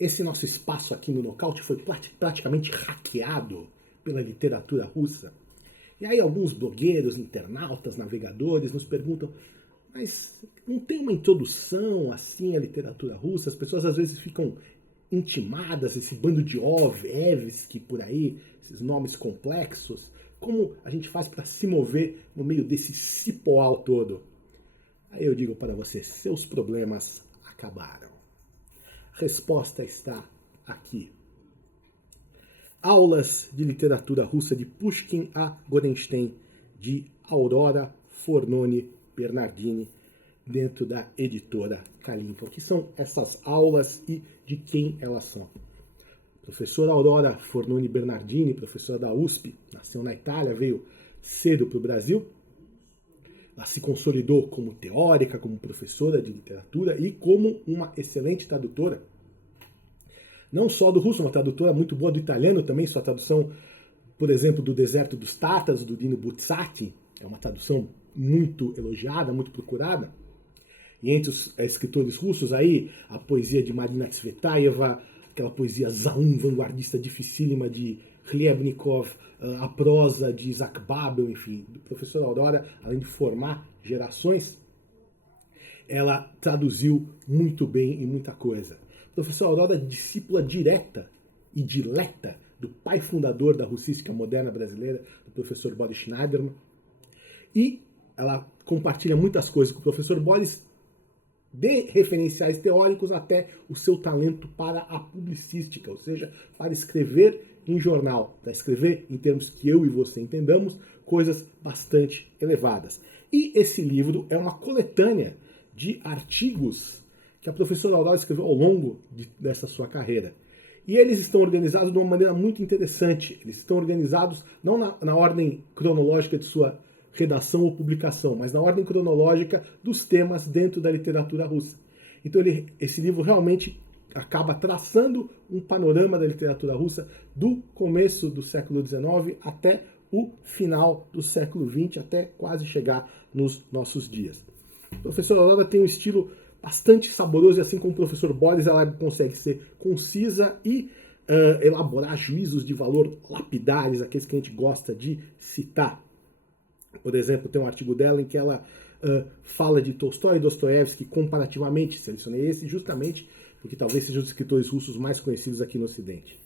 esse nosso espaço aqui no Nocaute foi praticamente hackeado pela literatura russa. E aí alguns blogueiros, internautas, navegadores nos perguntam, mas não tem uma introdução assim à literatura russa? As pessoas às vezes ficam intimadas, esse bando de Evsky por aí, esses nomes complexos. Como a gente faz para se mover no meio desse cipoal todo? Aí eu digo para você, seus problemas acabaram. A resposta está aqui. Aulas de literatura russa de Pushkin a Gorenstein, de Aurora Fornoni Bernardini, dentro da editora Kalimpa. O que são essas aulas e de quem elas são? Professora Aurora Fornoni Bernardini, professora da USP, nasceu na Itália, veio cedo para o Brasil. Ela se consolidou como teórica, como professora de literatura e como uma excelente tradutora. Não só do russo, uma tradutora muito boa do italiano também. Sua tradução, por exemplo, do Deserto dos Tátaros, do Dino Buzzati, é uma tradução muito elogiada, muito procurada. E entre os escritores russos aí, a poesia de Marina Tsvetaeva, aquela poesia zaum, vanguardista dificílima de Hliebnikov, a prosa de Isaac Babel, enfim, do professor Aurora, além de formar gerações, ela traduziu muito bem e muita coisa. A professora Aurora é discípula direta e dileta do pai fundador da russística moderna brasileira, do professor Boris Schneiderman, e ela compartilha muitas coisas com o professor Boris, de referenciais teóricos até o seu talento para a publicística, ou seja, para escrever em jornal, para escrever em termos que eu e você entendamos, coisas bastante elevadas. E esse livro é uma coletânea de artigos que a professora Aurora escreveu ao longo dessa sua carreira. E eles estão organizados de uma maneira muito interessante. Eles estão organizados não na ordem cronológica de sua redação ou publicação, mas na ordem cronológica dos temas dentro da literatura russa. Então esse livro realmente acaba traçando um panorama da literatura russa do começo do século XIX até o final do século XX, até quase chegar nos nossos dias. A professora Aurora tem um estilo bastante saboroso e assim como o professor Boris, ela consegue ser concisa e elaborar juízos de valor lapidares, aqueles que a gente gosta de citar. Por exemplo, tem um artigo dela em que ela fala de Tolstói e Dostoiévski comparativamente. Selecionei esse justamente porque talvez sejam os escritores russos mais conhecidos aqui no Ocidente.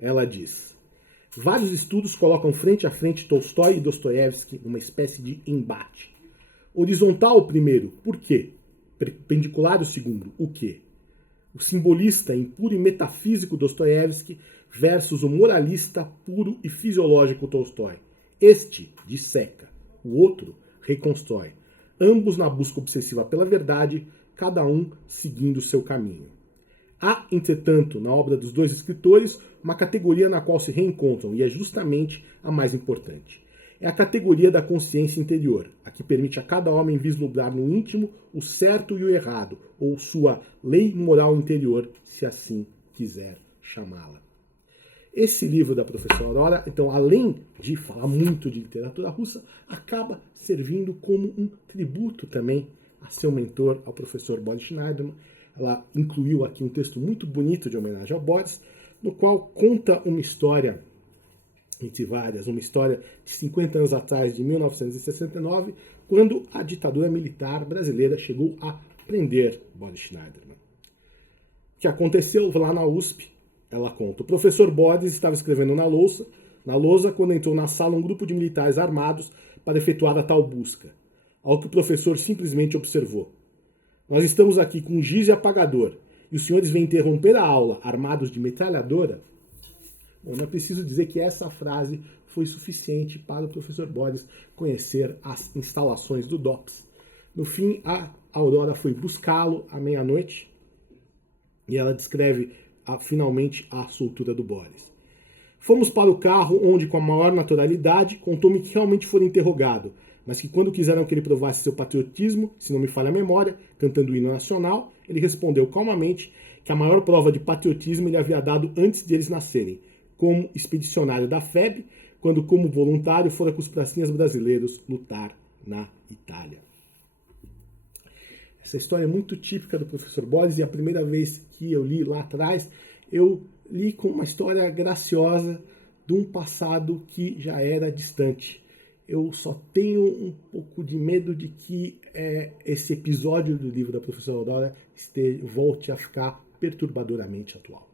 Ela diz: vários estudos colocam frente a frente Tolstói e Dostoiévski numa espécie de embate. Horizontal o primeiro, por quê? Perpendicular o segundo, o quê? O simbolista impuro e metafísico Dostoiévski versus o moralista puro e fisiológico Tolstói. Este disseca, o outro reconstrói, ambos na busca obsessiva pela verdade, cada um seguindo o seu caminho. Há, entretanto, na obra dos dois escritores, uma categoria na qual se reencontram, e é justamente a mais importante. É a categoria da consciência interior, a que permite a cada homem vislumbrar no íntimo o certo e o errado, ou sua lei moral interior, se assim quiser chamá-la. Esse livro da professora Aurora, então, além de falar muito de literatura russa, acaba servindo como um tributo também a seu mentor, ao professor Boris Schneiderman. Ela incluiu aqui um texto muito bonito de homenagem ao Boris, no qual conta uma história, entre várias, uma história de 50 anos atrás, de 1969, quando a ditadura militar brasileira chegou a prender Boris Schneiderman. O que aconteceu lá na USP? Ela conta: o professor Boris estava escrevendo na lousa quando entrou na sala um grupo de militares armados para efetuar a tal busca. Ao que o professor simplesmente observou: nós estamos aqui com giz e apagador, e os senhores vêm interromper a aula armados de metralhadora? Bom, não é preciso dizer que essa frase foi suficiente para o professor Boris conhecer as instalações do DOPS. No fim, a Aurora foi buscá-lo à meia-noite e ela descreve finalmente a soltura do Boris. Fomos para o carro, onde, com a maior naturalidade, contou-me que realmente fora interrogado, mas que quando quiseram que ele provasse seu patriotismo, se não me falha a memória, cantando o hino nacional, ele respondeu calmamente que a maior prova de patriotismo ele havia dado antes de eles nascerem, como expedicionário da FEB, quando como voluntário fora com os pracinhas brasileiros lutar na Itália. Essa história é muito típica do professor Borges, e a primeira vez que eu li lá atrás, eu li com uma história graciosa de um passado que já era distante. Eu só tenho um pouco de medo de que esse episódio do livro da professora Aurora volte a ficar perturbadoramente atual.